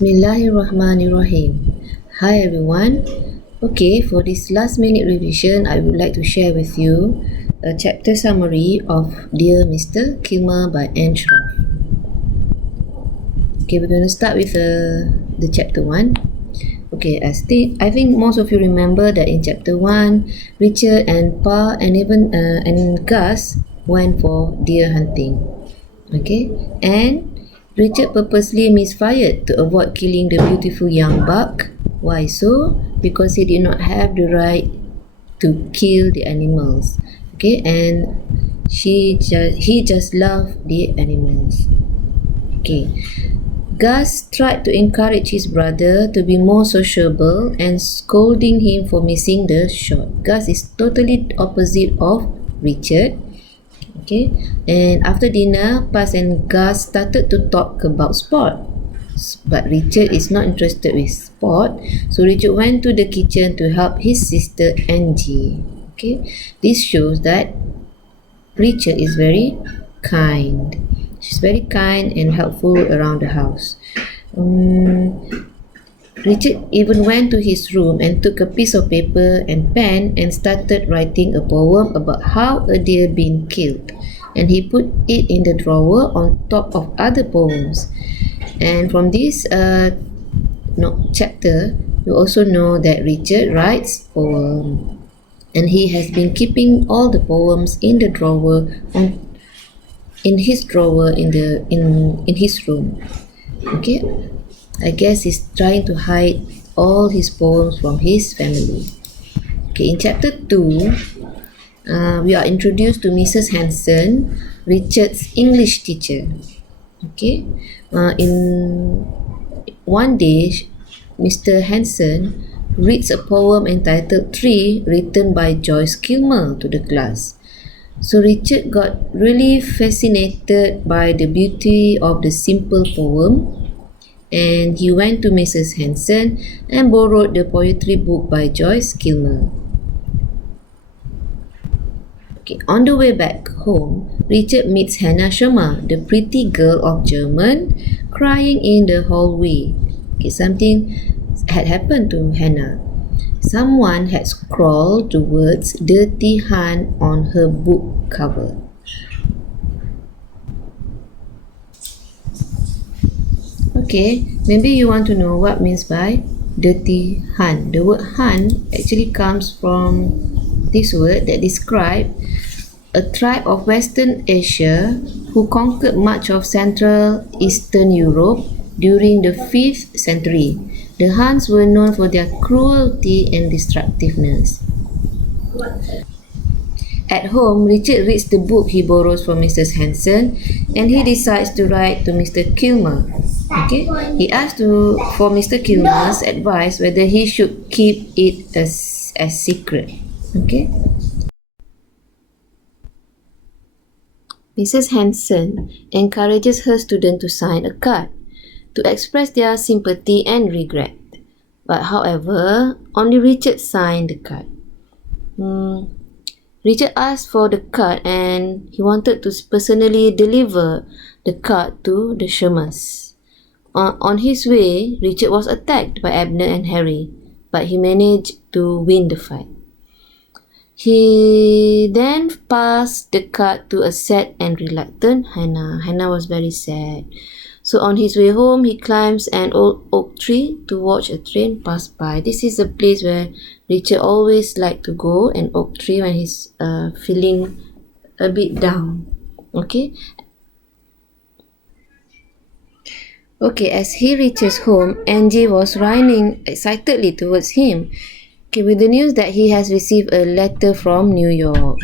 Bismillahirrahmanirrahim. Hi everyone. Okay, for this last minute revision, I would like to share with you a chapter summary of Dear Mr. Kilmer by Anne Shroff. Okay, we're going to start with the chapter 1. Okay, I think most of you remember that in chapter 1, Richard and Pa and even and Gus went for deer hunting. Okay, and Richard purposely misfired to avoid killing the beautiful young buck. Why so? Because he did not have the right to kill the animals. Okay, and he just loved the animals. Okay, Gus tried to encourage his brother to be more sociable and scolding him for missing the shot. Gus is totally opposite of Richard. Okay, and after dinner, Paz and Gus started to talk about sport. But Richard is not interested with sport, so Richard went to the kitchen to help his sister Angie. Okay, this shows that Richard is very kind. She's very kind and helpful around the house. Richard even went to his room and took a piece of paper and pen and started writing a poem about how a deer been killed. And he put it in the drawer on top of other poems. And from this chapter, you also know that Richard writes poems. And he has been keeping all the poems in the drawer in his room. Okay, I guess he's trying to hide all his poems from his family. Okay, in chapter 2, we are introduced to Mrs. Hanson, Richard's English teacher. Okay, in one day, Mr. Hanson reads a poem entitled Tree written by Joyce Kilmer to the class. So Richard got really fascinated by the beauty of the simple poem, and he went to Mrs. Hanson and borrowed the poetry book by Joyce Kilmer. Okay, on the way back home, Richard meets Hannah Sherma, the pretty girl of German, crying in the hallway. Okay, something had happened to Hannah. Someone had scrawled the words "Dirty Hun" on her book cover. Okay, maybe you want to know what means by dirty Hun. The word Hun actually comes from this word that describes a tribe of Western Asia who conquered much of Central Eastern Europe during the 5th century. The Huns were known for their cruelty and destructiveness. At home, Richard reads the book he borrows from Mrs. Hanson and he decides to write to Mr. Kilmer. Okay, he asked for Mr. Kilmer's advice whether he should keep it as secret. Okay. Mrs. Hanson encourages her student to sign a card to express their sympathy and regret. But however, only Richard signed the card. Richard asked for the card and he wanted to personally deliver the card to the Shermans. On his way, Richard was attacked by Abner and Harry, but he managed to win the fight. He then passed the card to a sad and reluctant Hannah. Hannah was very sad. So on his way home, he climbs an old oak tree to watch a train pass by. This is a place where Richard always liked to go, an oak tree, when he's feeling a bit down. Okay. Okay, as he reaches home, Angie was running excitedly towards him. Okay, with the news that he has received a letter from New York.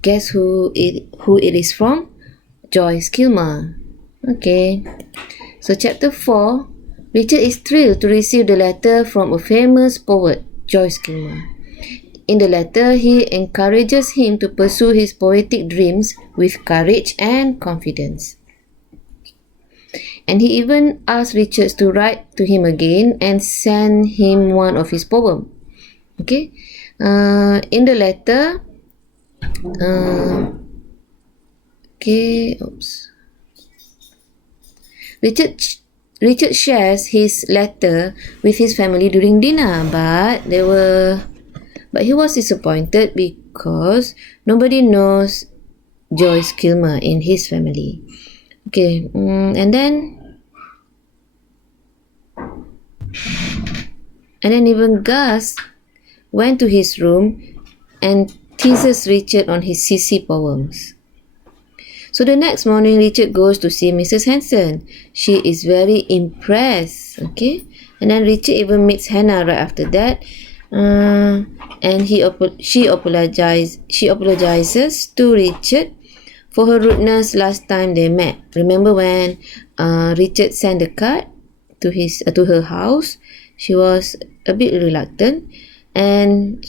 Guess who it is from? Joyce Kilmer. Okay, so chapter 4, Richard is thrilled to receive the letter from a famous poet, Joyce Kilmer. In the letter, he encourages him to pursue his poetic dreams with courage and confidence. And he even asked Richard to write to him again and send him one of his poems. Okay, in the letter, Richard Richard shares his letter with his family during dinner, but he was disappointed because nobody knows Joyce Kilmer in his family. Okay, and then even Gus went to his room and teases Richard on his CC poems. So the next morning, Richard goes to see Mrs. Hanson. She is very impressed. Okay, and then Richard even meets Hannah right after that, and she apologizes to Richard for her rudeness last time they met. Remember when Richard sent a card to her house? She was a bit reluctant, and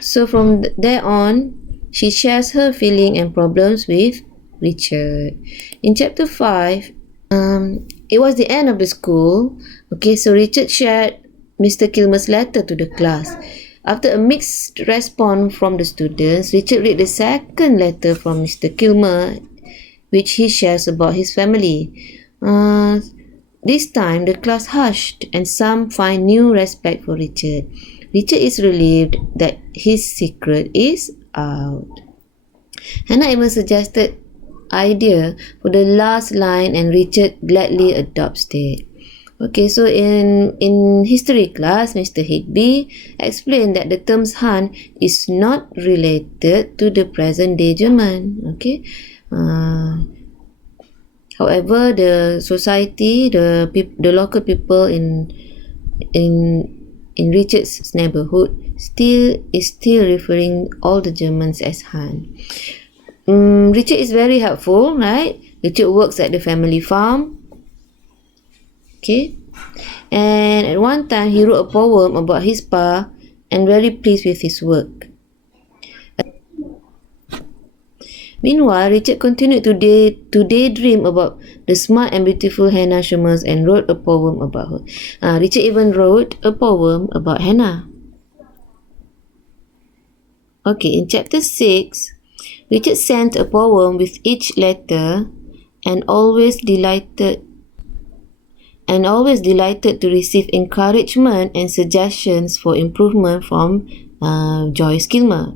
so from there on, she shares her feeling and problems with Richard. In chapter 5, it was the end of the school. Okay, so Richard shared Mr. Kilmer's letter to the class. After a mixed response from the students, Richard read the second letter from Mr. Kilmer, which he shares about his family. This time, the class hushed and some find new respect for Richard. Richard is relieved that his secret is out. Hannah even suggested idea for the last line and Richard gladly adopts it. Okay, so in history class, Mr. Higby explained that the term Han is not related to the present day German. Okay, however, the society, the local people in Richard's neighborhood still referring all the Germans as Han. Richard is very helpful, right? Richard works at the family farm. Okay, and at one time he wrote a poem about his pa and very pleased with his work. Meanwhile, Richard continued to daydream about the smart and beautiful Hannah Schumer's and wrote a poem about her. Richard even wrote a poem about Hannah. Okay, in chapter 6, Richard sent a poem with each letter and always delighted to receive encouragement and suggestions for improvement from Joyce Kilmer.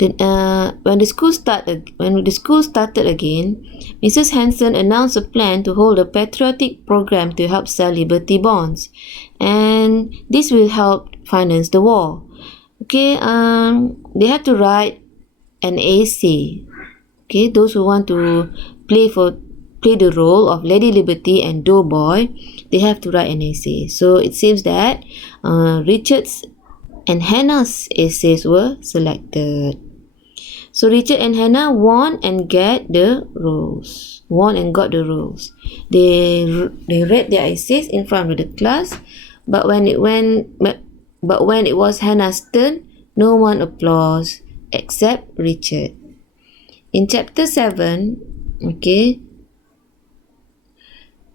When the school started again, Mrs. Hanson announced a plan to hold a patriotic program to help sell Liberty bonds, and this will help finance the war. Okay, they have to write an essay. Okay, those who want to play the role of Lady Liberty and Doughboy, they have to write an essay. So it seems that Richard's and Hannah's essays were selected. So Richard and Hannah won and got the roles. They read their essays in front of the class, but when it was Hannah's turn, no one applauded except Richard. In chapter 7, okay,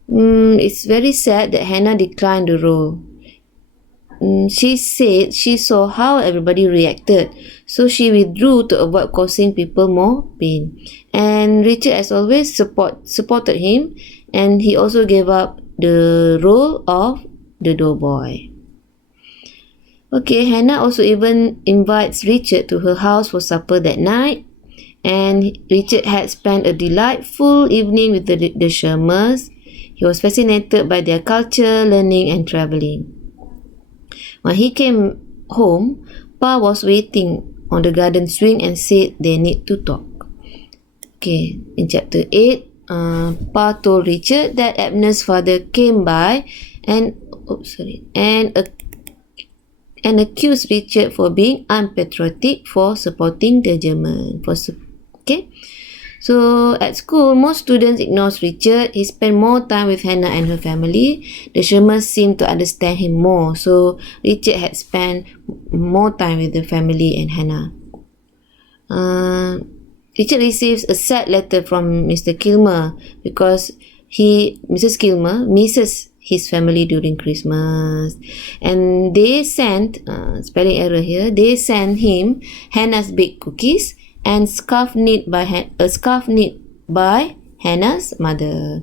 it's very sad that Hannah declined the role. She said she saw how everybody reacted, so she withdrew to avoid causing people more pain. And Richard, as always, supported him, and he also gave up the role of the doughboy. Okay, Hannah also even invites Richard to her house for supper that night, and Richard had spent a delightful evening with the Shermers. He was fascinated by their culture, learning, and travelling. When he came home, Pa was waiting on the garden swing and said they need to talk. Okay, in chapter 8, Pa told Richard that Abner's father came by and accused Richard for being unpatriotic for supporting the German. Okay, so at school, most students ignore Richard. He spent more time with Hannah and her family. The Shermans seemed to understand him more, so Richard had spent more time with the family and Hannah. Richard receives a sad letter from Mr. Kilmer because Mrs. Kilmer misses his family during Christmas, and they sent spelling error here. They sent him Hannah's baked cookies and a scarf knit by Hannah's mother.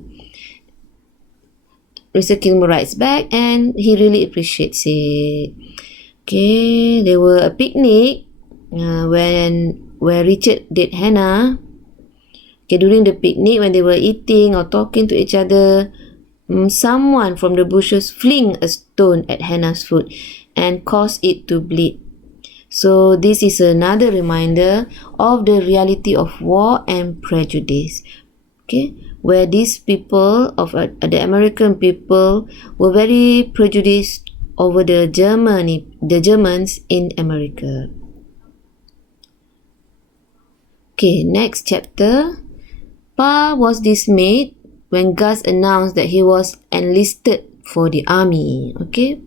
Mr. Kilmer writes back and he really appreciates it. Okay, there were a picnic where Richard did Hannah. Okay, during the picnic, when they were eating or talking to each other, someone from the bushes fling a stone at Hannah's foot and caused it to bleed. So this is another reminder of the reality of war and prejudice. Okay, where these people of the American people were very prejudiced over the Germans in America. Okay, next chapter. Pa was dismayed when Gus announced that he was enlisted for the army. Okay,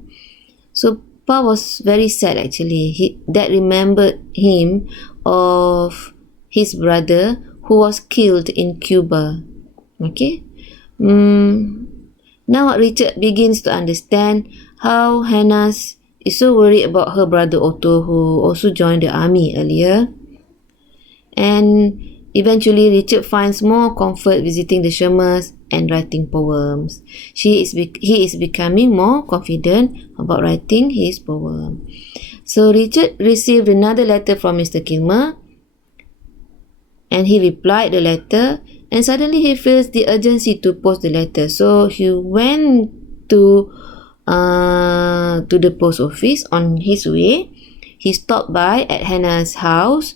so Pa was very sad actually. That remembered him of his brother who was killed in Cuba. Okay. Now Richard begins to understand how Hannah is so worried about her brother Otto, who also joined the army earlier. And eventually Richard finds more comfort visiting the Shermans and writing poems. He is becoming more confident about writing his poem. So Richard received another letter from Mr. Kilmer, and he replied the letter, and suddenly he feels the urgency to post the letter. So he went to the post office. On his way, he stopped by at Hannah's house,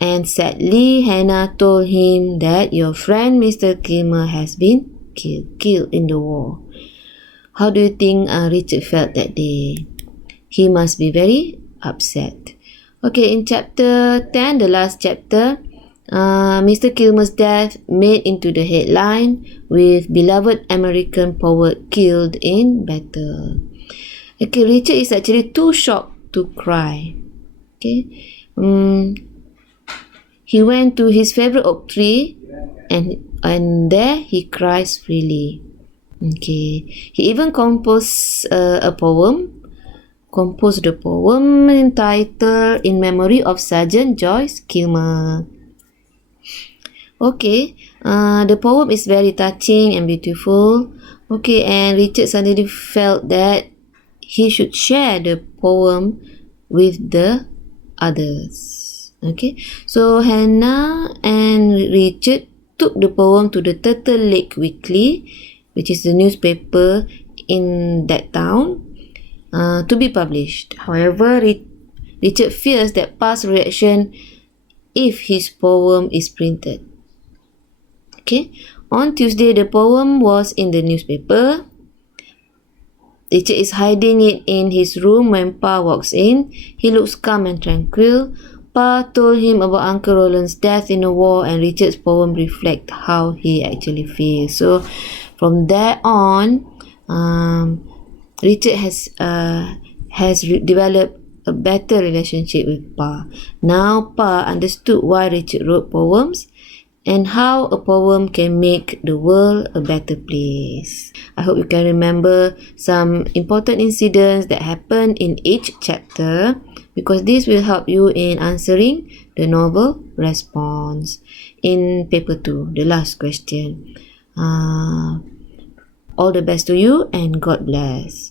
and sadly Hannah told him that your friend Mr. Kilmer has been killed in the war. How do you think Richard felt that day? He must be very upset. Okay, in chapter 10, the last chapter, Mr. Kilmer's death made into the headline with beloved American poet killed in battle. Okay, Richard is actually too shocked to cry. Okay, he went to his favorite oak tree and there he cries freely. Okay, he even composed a poem entitled In Memory of Sergeant Joyce Kilmer. Okay, the poem is very touching and beautiful. Okay, and Richard suddenly felt that he should share the poem with the others. Okay, so Hannah and Richard took the poem to the Turtle Lake Weekly, which is the newspaper in that town, to be published. However, Richard fears that Pa's reaction if his poem is printed. Okay, on Tuesday the poem was in the newspaper. Richard is hiding it in his room when Pa walks in. He looks calm and tranquil. Pa told him about Uncle Roland's death in the war, and Richard's poem reflects how he actually feels. So from there on, Richard has developed a better relationship with Pa. Now Pa understood why Richard wrote poems and how a poem can make the world a better place. I hope you can remember some important incidents that happened in each chapter, because this will help you in answering the novel response in paper 2, the last question. All the best to you and God bless.